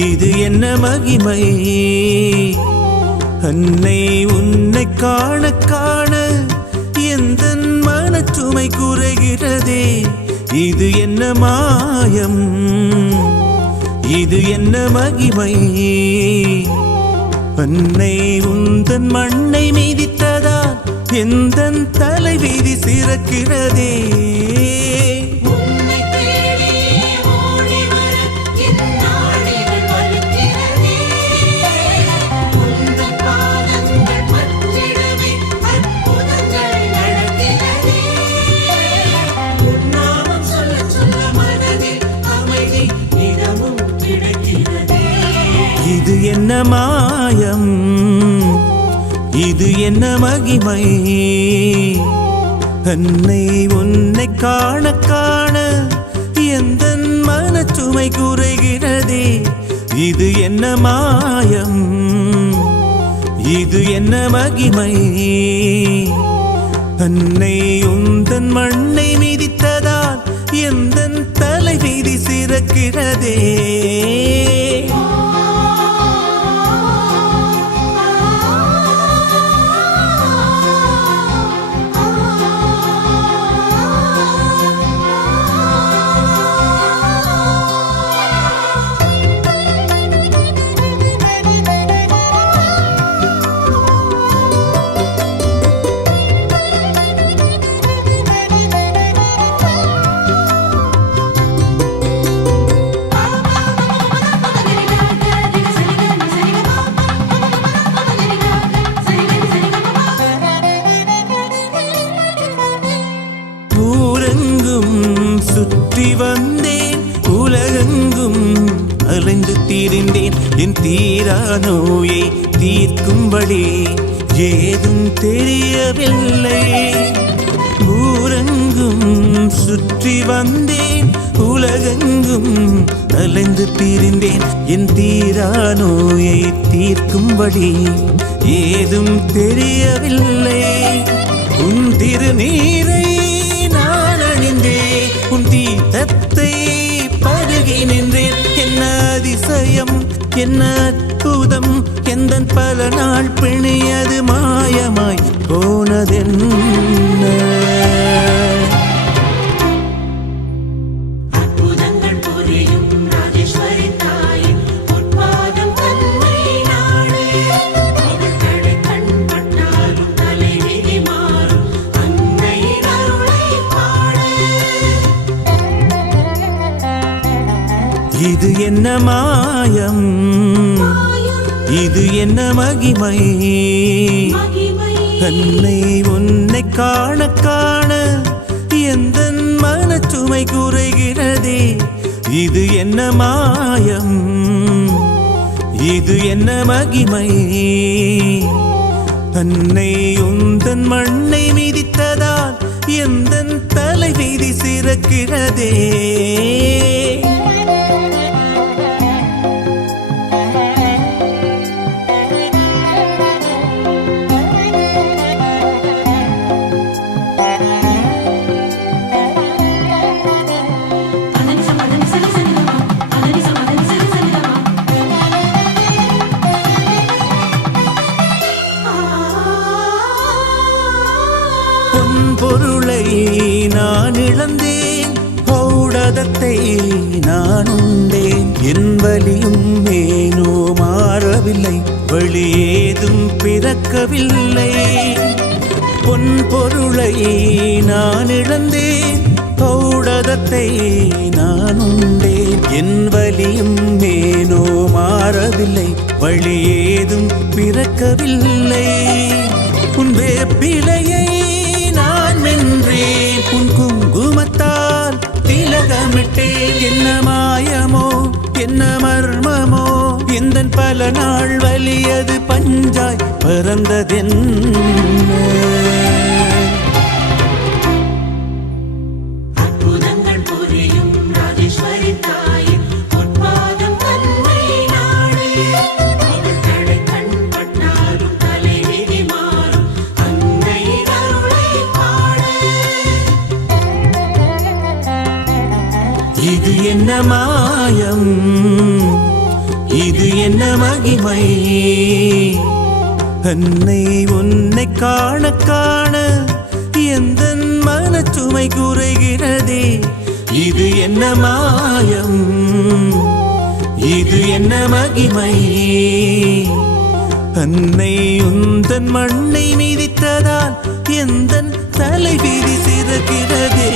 இது என்ன மகிமை அன்னை உன்னை காண காண எந்தன் மனச்சுமை குறைகிறதே இது என்ன மாயம் இது என்ன மகிமை அன்னை உந்தன் மண்ணை மீதித்ததால் எந்தன் தலை வீதி சிறக்கிறதே இது என்ன மாயம் இது என்ன மகிமை அன்னை உன்னை காண காண எந்தன் மனச்சுமை குறைகிறதே இது என்ன மாயம் இது என்ன மகிமை அன்னை உந்தன் மண்ணை மிதித்ததால் எந்தன் தலை வீதி சிறக்கிறதே சுற்றி வந்தேன் உலகெங்கும் அலைந்து தீர்ந்தேன் என் தீரா நோயை தீர்க்கும்படி ஏதும் தெரியவில்லை ஊரெங்கும் சுற்றி வந்தேன் உலகெங்கும் அலைந்து தீர்ந்தேன் என் தீரா நோயை தீர்க்கும்படி ஏதும் தெரியவில்லை உன் திருநீரை நான் அணிந்தேன் உன் தீர்த்தத்தை பருகி நின்றேன் என்ன அதிசயம் என்ன அற்புதம் எந்தன் பல நாள் பிணியது மாயமாய் போனதென்ன இது என்ன மாயம் இது என்ன மகிமை அன்னை உன்னை காண காண எந்தன் மனச்சுமை குறைகிறதே இது என்ன மாயம் இது என்ன மகிமை அன்னை உந்தன் மண்ணை மிதித்ததால் எந்தன் தலை வீதி சிறக்கிறதே பொருளை நான் இழந்தேன் பௌடதத்தை நான் உண்டேன் என் வலியும் ஏனோ மாறவில்லை வழி ஏதும் பிறக்கவில்லை பொன் பொருளை நான் இழந்தேன் பௌடதத்தை நான் உண்டேன் என் வலியும் ஏனோ மாறவில்லை வழி ஏதும் பிறக்கவில்லை உன் வேப்பிலையை நின்றேன் உன் குங்குமத்தால் திலகமிட்டேன் என்ன மாயமோ என்ன மர்மமோ எந்தன் பல நாள் வலியது பஞ்சாய் பறந்ததென்ன இது என்ன மாயம் என்ன மகிமை அன்னை உன்னை காண காண எந்தன் மனச்சுமை குறைகிறதே இது என்ன மாயம் இது என்ன மகிமை அன்னை உந்தன் மண்ணை மிதித்ததால் எந்தன் தலை விதி சிறக்கிறதே